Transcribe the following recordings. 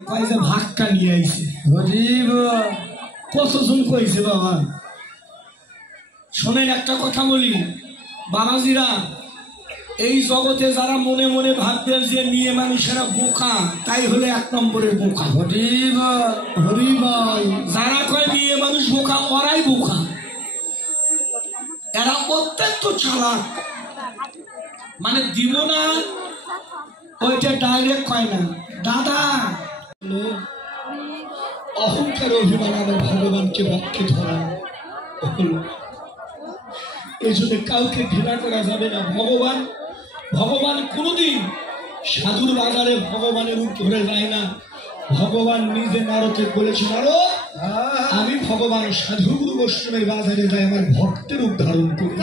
কয়েছে ভাগটা নিয়ে আইছে কতজন কইছে বাবা। শোনেন একটা কথা বলি বাবাজিরা, এই জগতে যারা মনে মনে ভাববেন যে মেয়ে মানুষেরা বোকা, তাই হলে এক নম্বরের বোকা। হরিবল যারা কয় মেয়ে মানুষ বোকা, ওরাই বোকা। এরা অত্যন্ত চালাক, মানে দিব না ওইটা ডাইরেক্ট কয় না। দাদা অহংকার অভিমান আমার ভগবানকে পক্ষে ধরা হলো, এই জন্য কাউকে ঘৃণা করা যাবে না। ভগবান কোনোদিন সাধুর বাজারে ভগবানের রূপ ধরে যায় না। ভগবান নিজে নারদকে বলেছেন, নারদ আমি ভগবান সাধু গুরু বৈষ্ণবের বাজারে যাই আমার ভক্তের রূপ ধারণ করি।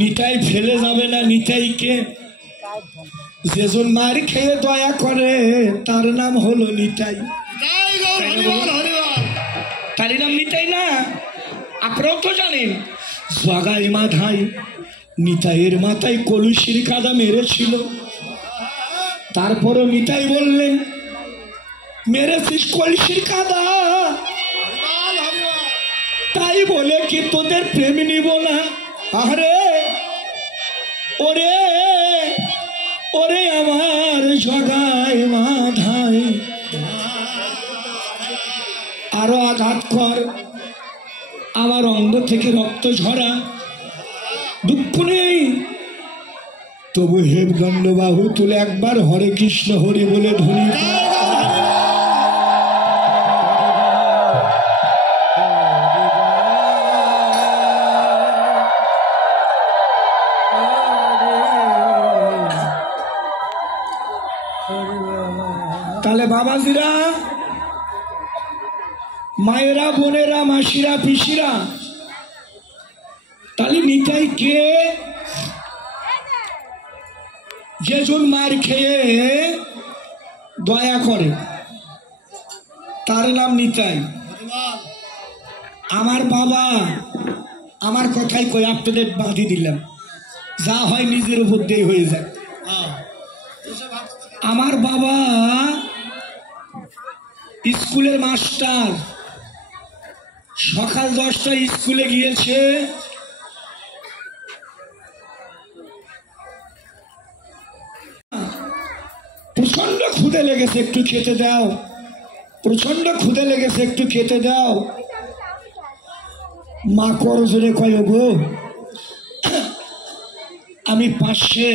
নিতাই ফেলে যাবে না। নিতাইকে যেজন মার খেয়ে দয়া করে তার নাম হলো নিতাই। তার নাম নিতাই না? আপনারাও তো জানেন জগাই মাধাই নিতাইয়ের মাথায় কলুষির কাদা মেরেছিল। তারপরও নিতাই বললেন, মেরেছিস কলুষির কাদা, তাই বলে কি তোদের প্রেম নিব না? আরে ওরে ওরে আমার জগাই মাধাই, আরো আঘাত কর, আমার অঙ্গ থেকে রক্ত ঝরা, দুঃখ নেই। তবু হেমগণ্ড বাহু তুলে একবার হরে কৃষ্ণ হরি বলে ধরি। তাহলে বাবাজিরা, মায়েরা, বোনেরা, মাসিরা, পিসিরা, তাহলে নিতাই কে? যেজন মার খেয়ে দয়া করে তার নাম নিতাই। আমার বাবা, আমার কথাই কই, আপনাদের বাঁধি দিলাম, যা হয় নিজের উপর দিয়ে হয়ে যায়। আমার বাবা স্কুলের মাস্টার, সকাল 10টায় স্কুলে গিয়েছে, প্রচন্ড ক্ষুধে লেগেছে, একটু খেতে দাও, প্রচন্ড ক্ষুধে লেগেছে, একটু খেতে দাও। মা করজোরে কয়, গো আমি পাশে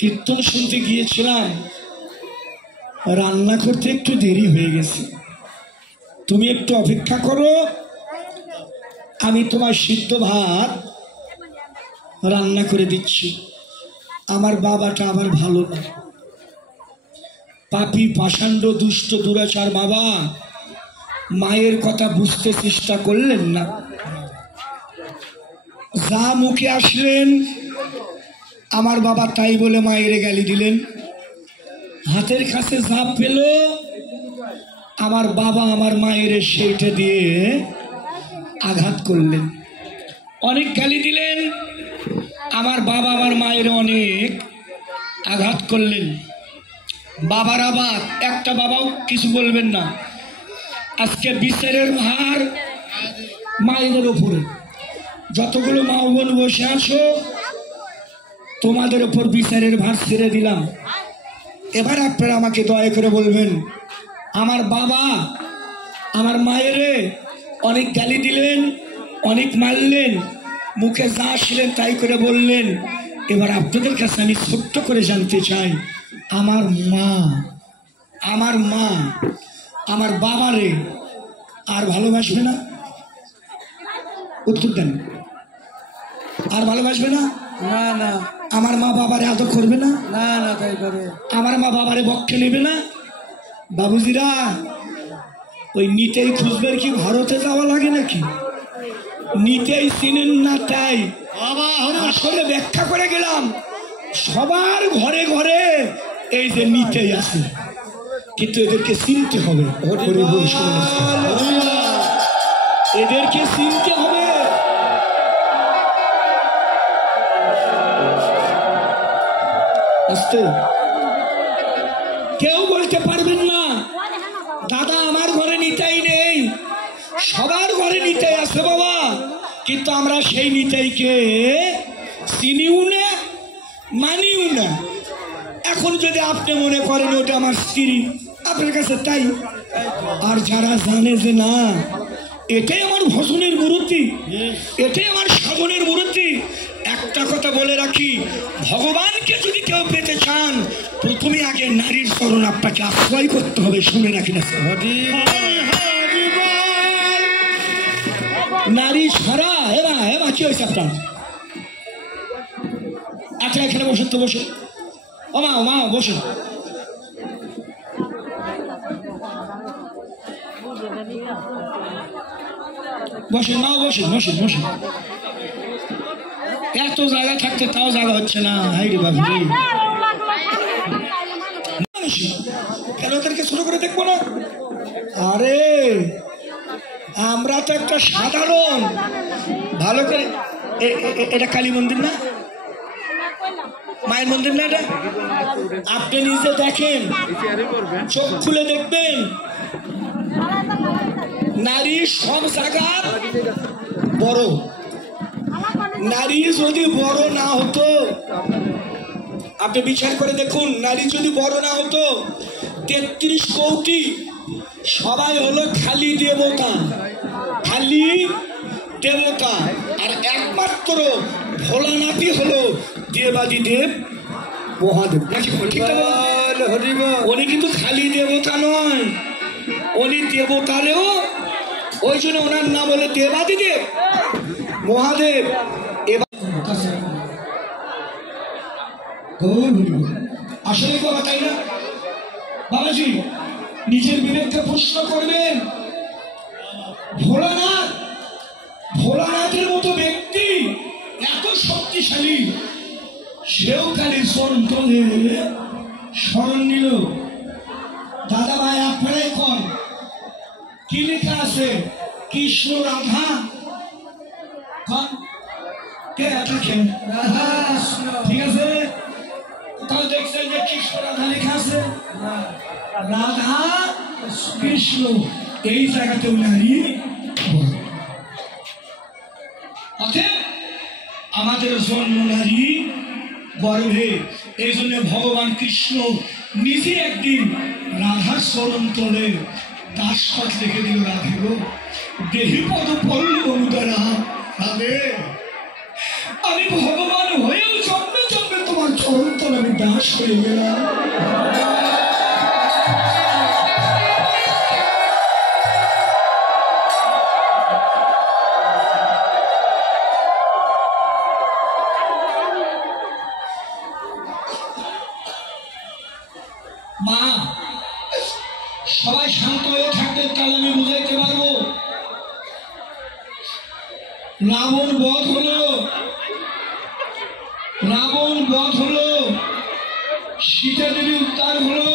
কীর্তন শুনতে গিয়েছিলাম, রান্না করতে একটু দেরি হয়ে গেছে, তুমি একটু অপেক্ষা করো, আমি তোমার সিদ্ধ ভাত রান্না করে দিচ্ছি। আমার বাবাটা আবার ভালো না, পাপী, পাষাণ্ড, দুষ্ট, দুরাচার বাবা। মায়ের কথা বুঝতে চেষ্টা করলেন না, যা মুখে আসলেন আমার বাবা তাই বলে মায়ের গালি দিলেন। হাতের কাছে যা পেল আমার বাবা আমার মায়ের সেইটা দিয়ে আঘাত করলেন, অনেক গালি দিলেন। আমার বাবা আমার মায়ের অনেক আঘাত করলেন। বাবার আবার একটা বাবাও কিছু বলবেন না। আজকে বিচারের ভার মায়েদের ওপরে। যতগুলো মা বোন বসে আছো তোমাদের ওপর বিচারের ভার ছেড়ে দিলাম। এবার আপনারা আমাকে দয়া করে বলবেন, আমার বাবা আমার মায়েরে অনেক গালি দিলেন, অনেক মারলেন, মুখে যা আসলেন তাই করে বললেন। এবার আপনাদের কাছে আমি ছোট্ট করে জানতে চাই, আমার মা আমার বাবারে আর ভালোবাসবে না? উত্তর দেন। আর ভালোবাসবে না? না না। আমার মা বাবারে আদর করবে না? না না, তাই করে। আমার মা বাবারে বক্ষে নেবে না? বাবুজিরা, ওই নিতেই খুঁজবেন কি ভারতে যাওয়া লাগে নাকি? নিতেই চিনেন না, তাই আসলে ব্যাখ্যা করে গেলাম। সবার ঘরে ঘরে এই যে নিতেই আছে, কিন্তু এদেরকে চিনতে হবে। এদেরকে চিনতে হবে। আস্তে কেউ বলতে পারবেন না দাদা আমার ঘরে নিতাই নেই, সবার ঘরে নিতাই আছে বাবা, কিন্তু আমরা সেই নিতাইকে চিনিও না, মানিও না। এখন যদি আপনি মনে করেন ওটা আমার স্ত্রী, আপনার কাছে তাই। আর যারা জানে যে না এটাই আমার ভজনের মূর্তি, এটাই আমার সাধনের মূর্তি, একটা কথা বলে রাখি, ভগবানকে যদি কেউ পেতে চান প্রথমে আগে নারীর চরণ আপনাকে আশ্রয় করতে হবে। শুনে রাখি না, নারী ছাড়া হেমা কি হয়েছে আপনার? আচ্ছা এখানে বসেন তো, বসে ও মা বসেন। বসেন মা, বসেন। এত জায়গা থাকতে তাও জায়গা হচ্ছে না। হাই রে বাবু, কেন ওদেরকে ছোট করে দেখবো না? আরে আমরা তো একটা সাধারণ, ভালো করে এটা কালী মন্দির না, মায়ের মন্দির না এটা? আপনি নিজে দেখেন, চোখ খুলে দেখবেন, নারী সব জায়গা বড়। নারী যদি বড় না হতো, আপনি বিচার করে দেখুন, নারী যদি বড় না হতো 33 কোটি সবাই হলো খালি দেবতা, আর একমাত্র ভোলানাথই হলো দেবাদি দেব মহাদেব। উনি কিন্তু খালি দেবতা নয়, উনি দেবতারেও, ওই জন্য ওনার নাম হলো দেবাদি দেব মহাদেব। আসলে কথা তাই না বাবাজি? নিজের বিবেককে প্রশ্ন করবেন। ভোলানাথের মতো ব্যক্তি এত শক্তিশালী, সেও খালি সন্তনে স্মরণ নিল। দাদা ভাই আপনারাই কন, কি লেখা আছে? কৃষ্ণ রাধা ঠিক আছে, তাহলে দেখছেন যে কৃষ্ণ রাধা লেখা আছে, রাধা কৃষ্ণ, এই জায়গাতেও নারী। অতএব আমাদের জন্ম নারী গর্ভে, এই জন্য ভগবান কৃষ্ণ নিজে একদিন রাধার চরণ তলে দাসখত লিখে দিল, রাধে গো দেহি পদ পল্লব উদরা, আমি ভগবান হয়েও জন্মে জন্মে তোমার চরণ তলে আমি দাস হয়ে গেলাম। মা সবাই শান্ত হয়ে থাকবেন, তাহলে আমি বুঝাইতে পারবো। রাবণ বধ হলো, সীতা দেবী উদ্ধার হলো,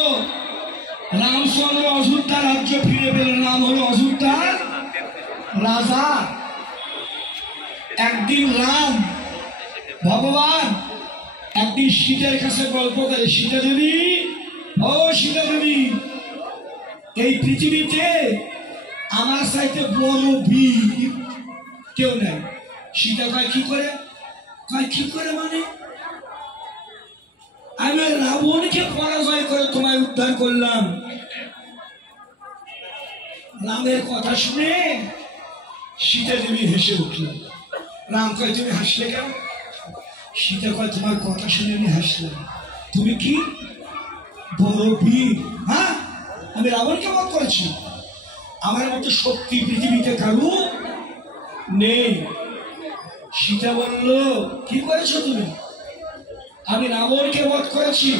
রাজা একদিন রাম ভগবান একদিন সীতার কাছে গল্প করে, সীতা দেবী, ও সীতা দেবী, এই পৃথিবীতে আমার চাইতে বড় বীর কেউ নাই। সীতা কয় কি করে? কয় কি করে মানে? আমি রাবণকে পরাজয় করে তোমায় উদ্ধার করলাম। রামের কথা শুনে সীতা দেবী হেসে উঠল। রাম কয় তুমি হাসলে কেন? সীতা কয় তোমার কথা শুনে আমি হাসলাম। তুমি কি বড় বীর? হ্যাঁ, আমি রাবণকে বধ করেছি, আমার মতো শক্তি পৃথিবীতে কারো নেই। সীতা বলল কি করেছো তুমি? আমি রাবণকে বধ করেছি।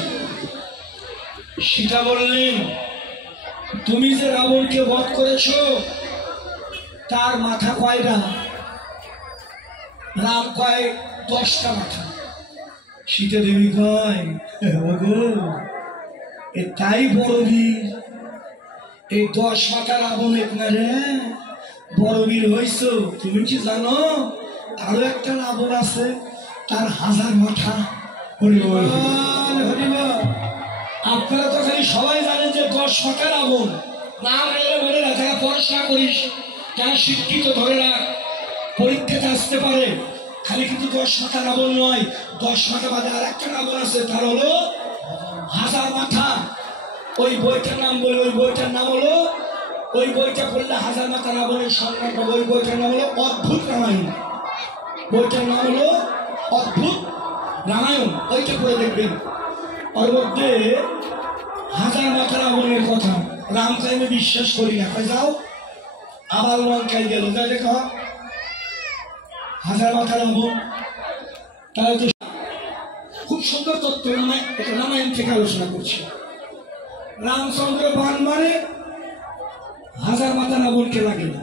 সীতা বললেন তুমি যে রাবণকে বধ করেছো তার মাথা কয়টা? রাম কয় 10টা মাথা। সীতা দেবী কয় তাই বড় বীর, এই 10 মাথা রাবণ আপনারে বড় বীর হয়েছ। তুমি কি জানো আরো একটা রাবণ আছে, তার 1000 মাথা। আপনারা তো খালি সবাই জানেন যে 10 মাথা রাবণ। নাম রেলে বলে না, যারা পড়াশোনা করিস, যারা শিক্ষিত ধরে রাখ, পরীক্ষাতে আসতে পারে। খালি কিন্তু 10 মাথা রাবণ নয়, 10 মাথা বাদে আর একটা রাবণ আছে, তার হলো 1000 মাথা। ওই বইটার নাম বলে, ওই বইটার নাম হলো, ওই বইটা পড়লে 1000 মাথা রাবণের সংখ্যা পাবো। ওই বইটার নাম হলো অদ্ভুত রামায়ণ। বইটার নাম হলো অদ্ভুত রামায়ণ, ওইটা পড়ে দেখবেন। ওর মধ্যে 1000 মাথা রাবণের কথা। রামকে আমি বিশ্বাস করি না। যাও আবার লঙ্কায় গেল, যাই দেখো 1000 মাথা রাবণ। তাহলে তো খুব সুন্দর তত্ত্ব রামায়ণ থেকে আলোচনা করছি। রামচন্দ্র বান মারে, 1000 মাথা রাবণকে লাগে না।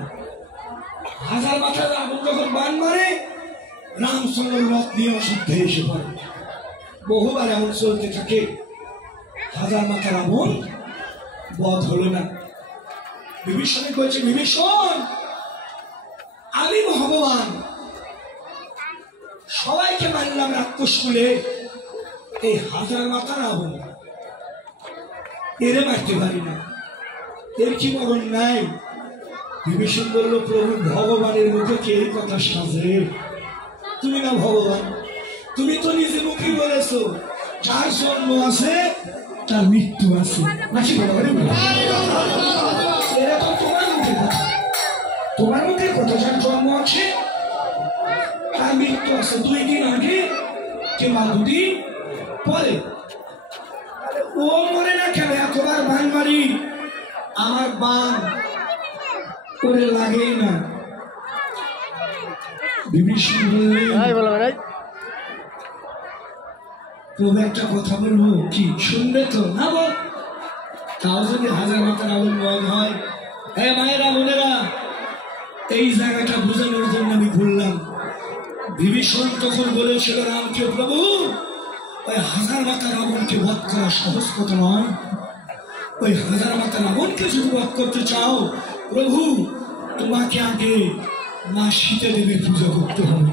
1000 মাথা রাবণ যখন বান মারে, রামচন্দ্র রথ নিয়ে অশুদ্ধে এসে পড়ে। বহুবার এমন চলতে থাকে, 1000 মাথা রাবণ বধ হলো না। বিভীষণ বলছে বিভীষণ আমি ভগবান, সবাইকে মানলাম রাক্ষস কুলে, এই 1000 মাথা রাবণ এরে মারতে পারি না, এর কি মরণ নাই? বিভীষণ বলল প্রভু ভগবানের মুখে কে এই কথা সাজে? তুমি না ভগবান, তুমি তো নিজে মুখে বলেছো যার জন্ম আছে তার মৃত্যু আছে। এরা তো তোমার মুখে কথা, তোমার মুখে কথা, যার জন্ম আছে তার মৃত্যু আছে। 2 দিন আগে কিংবা 2 দিন পরে। ও মরে না কেন? এতবার বান মারি, আমার বান করে লাগেই না। বিভীষণ বললেন প্রভু একটা কথা বলবো, কি শুনবে তো? না বল। তাও যদি 1000 মাথা রাবণ বধ হয়। হ্যাঁ মায়েরা বোনেরা, এই জায়গাটা বোঝানোর জন্য আমি ঘুরলাম। বিভীষণ তখন বলেছিল রামকে প্রভু ওই 1000 মাথা রাবণকে বধ করা সহজ কথা নয়। ওই 1000 মাথা রাবণকে যদি বধ করতে চাও প্রভু, তোমাকে আগে মা সীতা দেবীর পূজা করতে হবে।